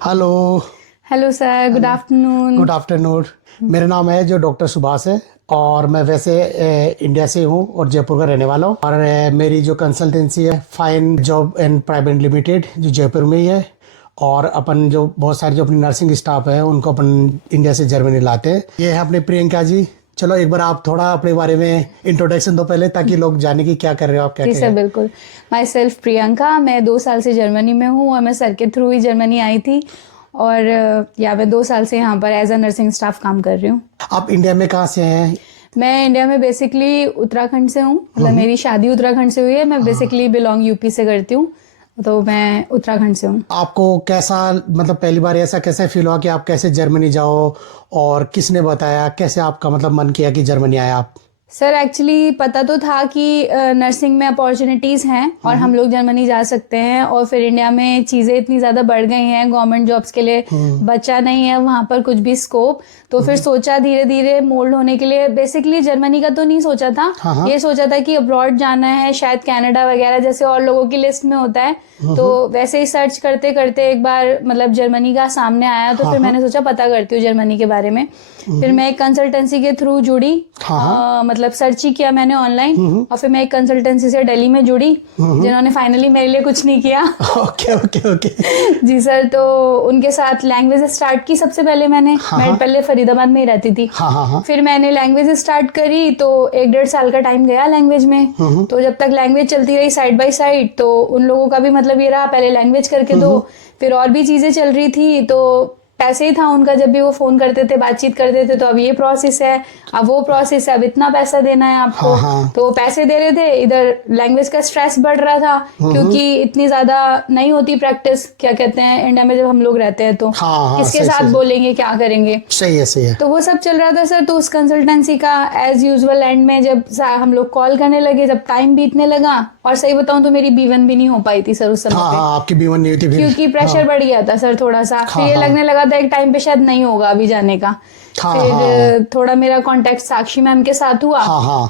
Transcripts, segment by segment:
Hello. Hello sir, good afternoon. Good afternoon. मेरा नाम है जो डॉक्टर सुभाष है और मैं वैसे इंडिया से हूँ और जयपुर का रहने वाला हूँ। और मेरी जो कंसल्टेंसी है fine job and private limited जो जयपुर में ही है। और अपन जो बहुत सारी जो अपनी नर्सिंग स्टाफ है उनको अपन इंडिया से जर्मनी लाते हैं। ये है अपने प्रियंका जी। चलो एक बार आप थोड़ा अपने बारे में इंट्रोडक्शन दो पहले, ताकि लोग जाने की क्या कर रहे हो आप, क्या जी क्या सर, है। बिल्कुल। माई सेल्फ प्रियंका, मैं 2 साल से जर्मनी में हूँ और मैं सर के थ्रू ही जर्मनी आई थी। और या मैं 2 साल से यहाँ पर एज अ नर्सिंग स्टाफ काम कर रही हूँ। आप इंडिया में कहाँ से हैं? मैं इंडिया में बेसिकली उत्तराखंड से हूँ, मतलब मेरी शादी उत्तराखंड से हुई है। मैं बेसिकली बिलोंग यूपी से करती हूँ, तो मैं उत्तराखंड से हूँ। आपको कैसा, मतलब पहली बार ऐसा कैसे फील हुआ कि आप कैसे जर्मनी जाओ, और किसने बताया, कैसे आपका मतलब मन किया कि जर्मनी आए आप? सर एक्चुअली पता तो था कि नर्सिंग में अपॉर्चुनिटीज़ हैं और हम लोग जर्मनी जा सकते हैं। और फिर इंडिया में चीज़ें इतनी ज़्यादा बढ़ गई हैं, गवर्नमेंट जॉब्स के लिए बचा नहीं है वहाँ पर कुछ भी स्कोप। तो फिर सोचा धीरे धीरे मोल्ड होने के लिए। बेसिकली जर्मनी का तो नहीं सोचा था, ये सोचा था कि अब्रॉड जाना है, शायद कनाडा वगैरह जैसे और लोगों की लिस्ट में होता है। तो वैसे ही सर्च करते करते एक बार मतलब जर्मनी का सामने आया, तो फिर मैंने सोचा पता करती हूँ जर्मनी के बारे में। फिर मैं एक कंसल्टेंसी के थ्रू जुड़ी, मतलब सर्च ही किया मैंने ऑनलाइन। और फिर मैं एक कंसल्टेंसी से दिल्ली में जुड़ी, जिन्होंने फाइनली मेरे लिए कुछ नहीं किया। Okay okay okay. जी सर, तो उनके साथ लैंग्वेज स्टार्ट की सबसे पहले मैंने। मैं पहले फरीदाबाद में ही रहती थी। फिर मैंने लैंग्वेज स्टार्ट करी, तो 1-1.5 साल का टाइम गया लैंग्वेज में। तो जब तक लैंग्वेज चलती रही साइड बाय साइड, तो उन लोगों का भी मतलब ये रहा पहले लैंग्वेज करके दो। फिर और भी चीजें चल रही थी, तो पैसे ही था उनका। जब भी वो फोन करते थे, बातचीत करते थे, तो अब ये प्रोसेस है, अब वो प्रोसेस है, अब इतना पैसा देना है आपको। तो पैसे दे रहे थे, इधर लैंग्वेज का स्ट्रेस बढ़ रहा था, क्योंकि इतनी ज्यादा नहीं होती प्रैक्टिस। क्या कहते हैं, इंडिया में जब हम लोग रहते हैं तो किसके साथ बोलेंगे, क्या करेंगे। सही है सही है। तो वो सब चल रहा था सर। तो उस कंसल्टेंसी का एज यूजुअल एंड में जब हम लोग कॉल करने लगे, जब टाइम बीतने लगा, और सही बताऊं तो मेरी B1 भी नहीं हो पाई थी सर उस समय पे। आपकी B1 नहीं हुई थी क्योंकि प्रेशर बढ़ गया था सर थोड़ा सा। फिर ये लगने लगा था एक टाइम पे शायद नहीं होगा अभी जाने का। फिर थोड़ा मेरा कांटेक्ट साक्षी मैम के साथ हुआ।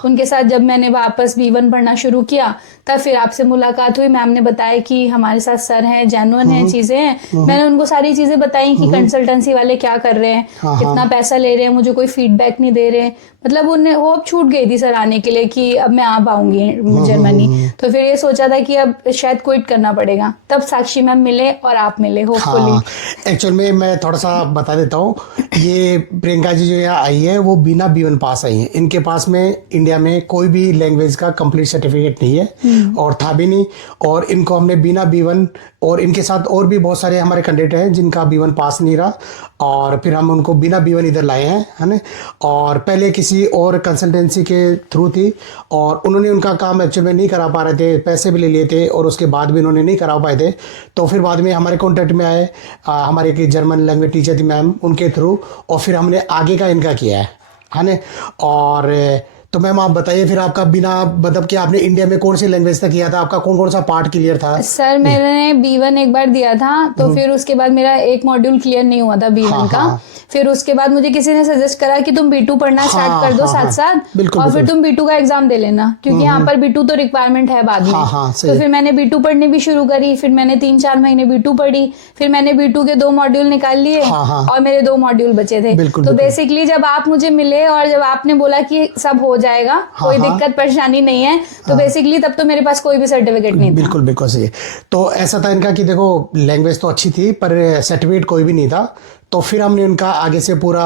उनके साथ जब मैंने वापस B1 पढ़ना शुरू किया, तब फिर आपसे मुलाकात हुई। मैम ने बताया कि हमारे साथ सर हैं, जेन्युइन है, चीजें हैं। मैंने उनको सारी चीजें बताई कि कंसल्टेंसी वाले क्या कर रहे हैं, कितना पैसा ले रहे हैं, मुझे कोई फीडबैक नहीं दे रहे। मतलब उन्हें होप छूट गई थी सर आने के लिए कि अब मैं आ पाऊंगी जर्मनी। तो फिर ये सोचा था कि अब शायद क्विट करना पड़ेगा। तब साक्षी मैम मिले और आप मिले, होपफुली। एक्चुअल में मैं थोड़ा सा बता देता हूँ। ये प्रियंका जी जो यहाँ आई है वो बिना B1 पास आई है। इनके पास में इंडिया में कोई भी लैंग्वेज का कंप्लीट सर्टिफिकेट नहीं है और था भी नहीं। और इनको हमने बिना B1, और इनके साथ और भी बहुत सारे हमारे कैंडिडेट हैं जिनका B1 पास नहीं रहा, और फिर हम उनको बिना B1 इधर लाए हैं, है ना। और पहले किसी और कंसल्टेंसी के थ्रू थी, और उन्होंने उनका काम एक्चुअल में नहीं करा पा रहे थे, पैसे भी ले लिए थे, और उसके बाद भी उन्होंने नहीं करा पाए थे। तो फिर बाद में हमारे कॉन्टेक्ट में आए हमारे एक जर्मन लैंग्वेज टीचर थी मैम, उनके थ्रू, और फिर हमने आगे का इनका किया है ना। और तो मैम आप बताइए फिर आपका बिना मतलब कि आपने इंडिया में कौन सी लैंग्वेज तक किया था, आपका कौन कौन सा पार्ट क्लियर था? सर मैंने B1 एक बार दिया था, तो फिर उसके बाद मेरा एक मॉड्यूल क्लियर नहीं हुआ था B1 का। फिर उसके बाद मुझे किसी ने सजेस्ट करा कि तुम B2 पढ़ना स्टार्ट कर दो साथ साथ, और फिर तुम B2 का एग्जाम दे लेना, क्योंकि यहाँ पर B2 तो रिक्वायरमेंट है बाद में। तो फिर मैंने B2 पढ़नी भी शुरू करी। फिर मैंने 3-4 महीने B2 पढ़ी। फिर मैंने B2 के 2 मॉड्यूल निकाल लिए, और मेरे 2 मॉड्यूल बचे थे। तो बेसिकली जब आप मुझे मिले और जब आपने बोला कि सब हो जाएगा, कोई दिक्कत परेशानी नहीं है, तो बेसिकली तब तो मेरे पास कोई भी सर्टिफिकेट नहीं था। बिल्कुल बिल्कुल सही है। तो ऐसा था इनका कि देखो लैंग्वेज तो अच्छी थी पर सर्टिफिकेट कोई भी नहीं था। तो फिर हमने उनका आगे से पूरा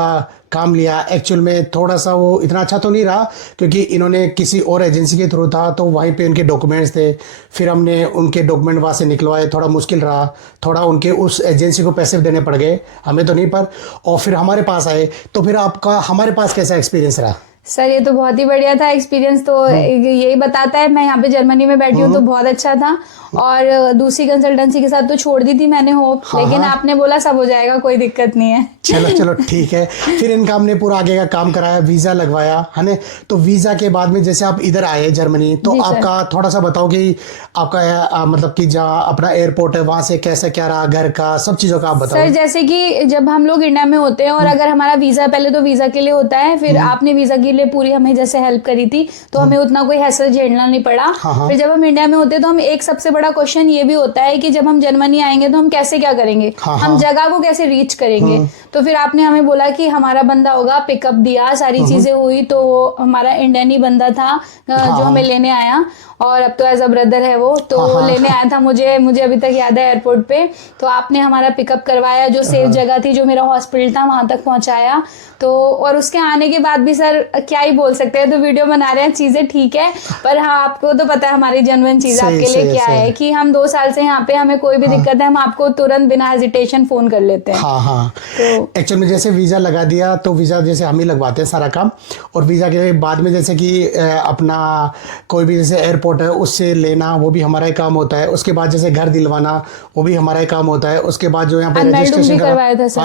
काम लिया। एक्चुअल में थोड़ा सा वो इतना अच्छा तो नहीं रहा, क्योंकि इन्होंने किसी और एजेंसी के थ्रू था, तो वहीं पे उनके डॉक्यूमेंट्स थे। फिर हमने उनके डॉक्यूमेंट वहाँ से निकलवाए, थोड़ा मुश्किल रहा, थोड़ा उनके उस एजेंसी को पैसे देने पड़ गए, हमें तो नहीं पर। और फिर हमारे पास आए। तो फिर आपका हमारे पास कैसा एक्सपीरियंस रहा? सर ये तो बहुत ही बढ़िया था एक्सपीरियंस। तो यही बताता है, मैं यहाँ पे जर्मनी में बैठी हूँ तो बहुत अच्छा था। और दूसरी कंसल्टेंसी के साथ तो छोड़ दी थी मैंने होप, लेकिन आपने बोला सब हो जाएगा, कोई दिक्कत नहीं है। चलो चलो ठीक है। फिर इनका हमने पूरा आगे का काम कराया, वीजा लगवाया, है ना। तो वीजा के बाद में जैसे आप इधर आए जर्मनी, तो जी सर। आपका थोड़ा सा बताओ कि आपका मतलब कि जहाँ अपना एयरपोर्ट है वहां से कैसा क्या रहा, घर का सब चीजों का आप बताओ। सर जैसे कि जब हम लोग इंडिया में होते हैं और अगर हमारा वीजा, पहले तो वीजा के लिए होता है, फिर आपने वीजा के लिए पूरी हमें जैसे हेल्प करी थी, तो हमें उतना कोई हैसल झेलना नहीं पड़ा। हाँ। फिर जब हम इंडिया में होते हैं तो हम एक सबसे बड़ा क्वेश्चन ये भी होता है कि जब हम जर्मनी आएंगे तो हम कैसे क्या करेंगे, हाँ, हम जगह को कैसे रीच करेंगे। तो फिर आपने हमें बोला कि हमारा बंदा होगा, पिकअप दिया, सारी चीजें हुई, तो वो हमारा इंडियन ही बंदा था जो हमें लेने आया, और अब तो एज अ ब्रदर है वो, तो लेने आया था मुझे अभी तक याद है एयरपोर्ट पे। तो आपने हमारा पिकअप करवाया, जो सेफ जगह थी, जो मेरा हॉस्पिटल था, वहां तक पहुंचाया। तो और उसके आने के बाद भी सर क्या ही बोल सकते हैं, तो वीडियो बना रहे हैं, चीजें ठीक है, पर हाँ आपको तो पता है हमारी जेन्युइन चीज आपके लिए क्या है कि हम 2 साल से यहाँ पे, हमें कोई भी दिक्कत है हम आपको तुरंत बिना हेजिटेशन फोन कर लेते हैं। हाँ। तो एक्चुअल में जैसे वीजा लगा दिया, तो वीजा जैसे हम ही लगवाते हैं सारा काम, और वीजा के बाद में जैसे कि अपना कोई भी जैसे एयरपोर्ट है उससे लेना, वो भी हमारा ही काम होता है। उसके बाद जैसे घर दिलवाना, वो भी हमारा ही काम होता है। उसके बाद जो यहाँ पे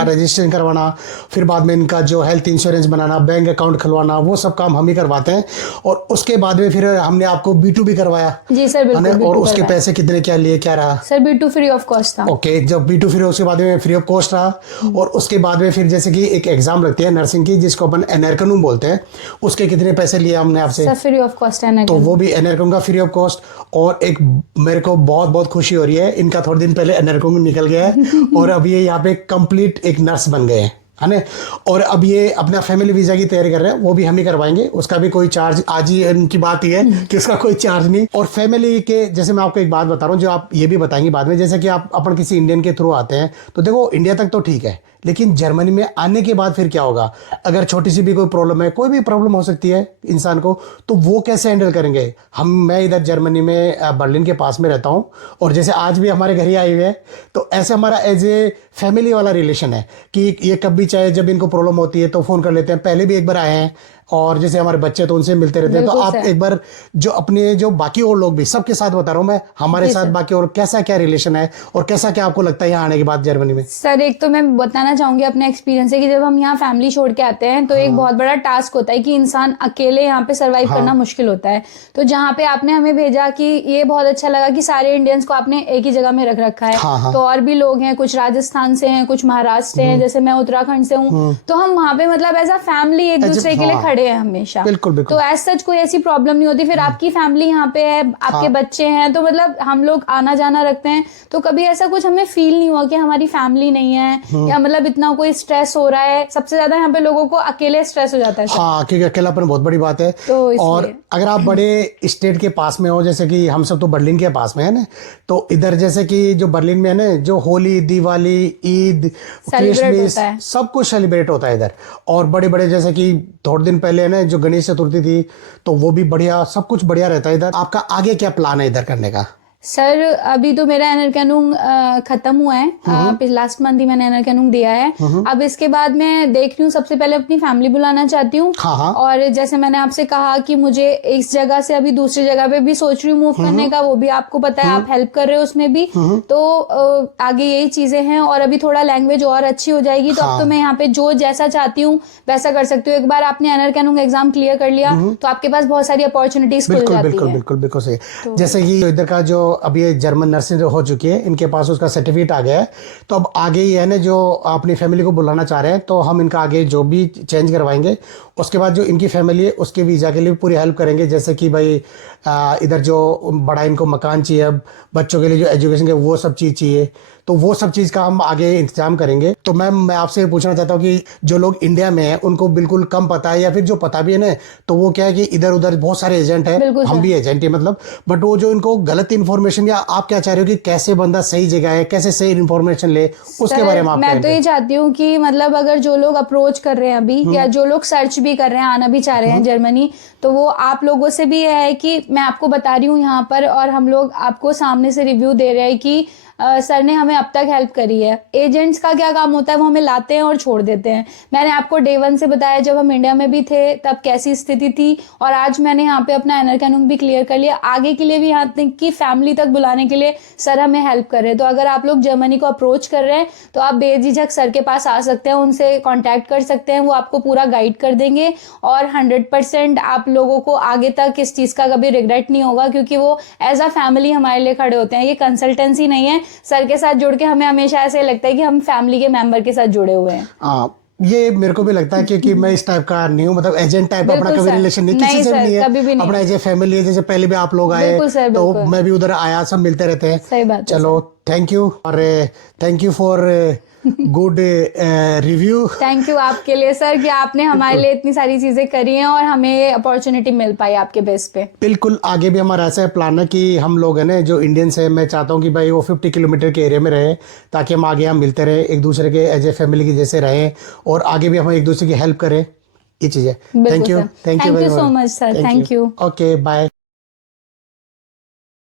रजिस्ट्रेशन करवाना, फिर बाद में इनका जो हेल्थ इंश्योरेंस बनाना, बैंक अकाउंट खुलवाना, वो सब काम हम ही करवाते हैं। और उसके बाद में फिर हमने आपको B2 भी करवाया। जी सर बिल्कुल। और उसके पैसे कितने क्या लिए, क्या रहा sir? B2 free of cost था। ओके, जब B2 फिर उसके बाद में फ्री ऑफ कॉस्ट रहा। और उसके बाद में फिर जैसे कि एक एग्जाम लगती है नर्सिंग की, जिसको अपन एनर्कनूम बोलते हैं, उसके कितने पैसे लिए हमने आपसे? सर फ्री ऑफ कॉस्ट है, तो वो भी एनर्कनूम का फ्री ऑफ कॉस्ट। और एक मेरे को बहुत बहुत खुशी हो रही है, इनका थोड़े दिन पहले एनर्कनूम निकल गया है और अब ये यहाँ पे कंप्लीट एक नर्स बन गए हैं, है ना। और अब ये अपना फैमिली वीजा की तैयारी कर रहे हैं, वो भी हम ही करवाएंगे। उसका भी कोई चार्ज, आज ही इनकी बात ही है कि उसका कोई चार्ज नहीं। और फैमिली के जैसे मैं आपको एक बात बता रहा हूँ, जो आप ये भी बताएंगे बाद में, जैसे कि आप अपन किसी इंडियन के थ्रू आते हैं, तो देखो इंडिया तक तो ठीक है, लेकिन जर्मनी में आने के बाद फिर क्या होगा? अगर छोटी सी भी कोई प्रॉब्लम है, कोई भी प्रॉब्लम हो सकती है इंसान को, तो वो कैसे हैंडल करेंगे? मैं इधर जर्मनी में बर्लिन के पास में रहता हूँ, और जैसे आज भी हमारे घर ही आए हुए हैं, तो ऐसे हमारा एज ए फैमिली वाला रिलेशन है कि ये कभी चाहे जब इनको प्रॉब्लम होती है तो फोन कर लेते हैं। पहले भी एक बार आए हैं, और जैसे हमारे बच्चे तो उनसे मिलते रहते हैं। तो आप एक बार जो अपने जो बाकी और लोग भी, सबके साथ बता रहा हूँ मैं, हमारे साथ बाकी और कैसा क्या रिलेशन है, और कैसा क्या आपको लगता है यहाँ आने के बाद जर्मनी में? सर एक तो मैं बताना चाहूंगी अपने एक्सपीरियंस से कि जब हम यहाँ फैमिली छोड़ के आते हैं तो एक बहुत बड़ा टास्क होता है कि इंसान अकेले यहाँ पे सरवाइव करना मुश्किल होता है। तो जहाँ पे आपने हमें भेजा, कि ये बहुत अच्छा लगा कि सारे इंडियंस को आपने एक ही जगह में रख रखा है। तो और भी लोग हैं, कुछ राजस्थान से हैं, कुछ महाराष्ट्र से हैं, जैसे मैं उत्तराखंड से हूँ। तो हम वहाँ पे मतलब एज अ फैमिली एक दूसरे के लिए खड़े हैं हमेशा। तो एज सच कोई ऐसी प्रॉब्लम नहीं होती। फिर आपकी फैमिली यहाँ पे है, आपके बच्चे हैं, तो मतलब हम लोग आना जाना रखते हैं, तो कभी ऐसा कुछ हमें फील नहीं हुआ कि हमारी फैमिली नहीं है, या मतलब इतना कोई स्ट्रेस हो रहा है। सबसे ज्यादा यहाँ पे लोगों को अकेले स्ट्रेस हो जाता है। हाँ, क्योंकि अकेलापन बहुत बड़ी बात है। तो और अगर आप बड़े स्टेट के पास में हो, जैसे कि हम सब तो बर्लिन के पास में है ना, तो इधर जैसे कि जो बर्लिन में है ना, जो होली, दिवाली, ईद, क्रिसमस, सब कुछ सेलिब्रेट होता है इधर। और बड़े बड़े जैसे कि थोड़े दिन पहले है ना जो गणेश चतुर्थी थी, तो वो भी बढ़िया, सब कुछ बढ़िया रहता है इधर। आपका आगे क्या प्लान है इधर करने का? सर अभी तो मेरा एनर्कनूम खत्म हुआ है, लास्ट मंथ ही मैंने एनर्कनूम दिया है। अब इसके बाद मैं देख रही हूँ, सबसे पहले अपनी फैमिली बुलाना चाहती हूँ। और जैसे मैंने आपसे कहा कि मुझे इस जगह से अभी दूसरी जगह पे भी सोच रही हूँ मूव करने का, वो भी आपको पता है, आप हेल्प कर रहे हो उसमें भी। तो आगे यही चीजें हैं, और अभी थोड़ा लैंग्वेज और अच्छी हो जाएगी, तो अब तो मैं यहाँ पे जो जैसा चाहती हूँ वैसा कर सकती हूँ। एक बार आपने एनर्कनूम एग्जाम क्लियर कर लिया तो आपके पास बहुत सारी अपॉर्चुनिटीज खुल जाती है। बिल्कुल सही। जैसे कि इधर का जो अभी ये जर्मन नर्सिंग हो चुकी है, इनके पास उसका सर्टिफिकेट आ गया है, तो अब आगे ही है ना जो अपनी फैमिली को बुलाना चाह रहे हैं, तो हम इनका आगे जो भी चेंज करवाएंगे, उसके बाद जो इनकी फैमिली है उसके वीज़ा के लिए पूरी हेल्प करेंगे। जैसे कि भाई इधर जो बड़ा इनको मकान चाहिए, अब बच्चों के लिए जो एजुकेशन के वो सब चीज़ चाहिए, तो वो सब चीज़ का हम आगे इंतजाम करेंगे। तो मैम मैं आपसे पूछना चाहता हूँ कि जो लोग इंडिया में हैं उनको बिल्कुल कम पता है, या फिर जो पता भी है ना, तो वो क्या है कि इधर उधर बहुत सारे एजेंट हैं, हम भी एजेंट है मतलब, बट वो जो इनको गलत इन्फॉर्मेशन, या आप क्या चाह रहे हो कि कैसे बंदा सही जगह है, कैसे सही इन्फॉर्मेशन ले, उसके बारे में आप मैं तो ये चाहती हूँ कि मतलब अगर जो लोग अप्रोच कर रहे हैं अभी, या जो लोग सर्च भी कर रहे हैं, आना भी चाह रहे हैं जर्मनी, तो वो आप लोगों से भी है कि मैं आपको बता रही हूँ यहाँ पर, और हम लोग आपको सामने से रिव्यू दे रहे हैं कि सर ने हमें अब तक हेल्प करी है। एजेंट्स का क्या काम होता है, वो हमें लाते हैं और छोड़ देते हैं। मैंने आपको डे 1 से बताया जब हम इंडिया में भी थे तब कैसी स्थिति थी, और आज मैंने यहाँ पे अपना एनआर कानून भी क्लियर कर लिया। आगे के लिए भी यहाँ तक कि फैमिली तक बुलाने के लिए सर हमें हेल्प कर रहे हैं। तो अगर आप लोग जर्मनी को अप्रोच कर रहे हैं तो आप बेझिझक सर के पास आ सकते हैं, उनसे कांटेक्ट कर सकते हैं, वो आपको पूरा गाइड कर देंगे और 100% आप लोगों को आगे तक इस चीज़ का कभी रिग्रेट नहीं होगा, क्योंकि वो एज अ फैमिली हमारे लिए खड़े होते हैं। ये कंसल्टेंसी नहीं है, सर के साथ जुड़ के हमें हमेशा ऐसे लगता है कि हम फैमिली के मेंबर के साथ जुड़े हुए हैं। ये मेरे को भी लगता है, क्योंकि मैं इस टाइप का नहीं हूँ, मतलब एजेंट टाइप अपना बिल्कुल कभी सर। रिलेशन नहीं नहीं किसी से सर, भी नहीं कभी भी है। नहीं। अपना एज ए फैमिली है, जैसे पहले भी आप लोग आए बिल्कुल सर, तो बिल्कुल। मैं भी उधर आया, सब मिलते रहते हैं। सही बात है चलो थैंक यू, और thank you for good review. Thank you आपके लिए सर कि आपने हमारे लिए इतनी सारी चीजें करी हैं और हमें अपॉर्चुनिटी मिल पाई आपके बेस पे। बिल्कुल, आगे भी हमारा ऐसा प्लान है कि हम लोग है ना जो इंडियंस है, मैं चाहता हूँ कि भाई वो 50 किलोमीटर के एरिया में रहे, ताकि हम आगे हम मिलते रहे, एक दूसरे के एज ए फैमिली की जैसे रहें, और आगे भी हम एक दूसरे की हेल्प करें। ये चीज़ है। Thank you, thank you so much sir, thank you. Okay bye.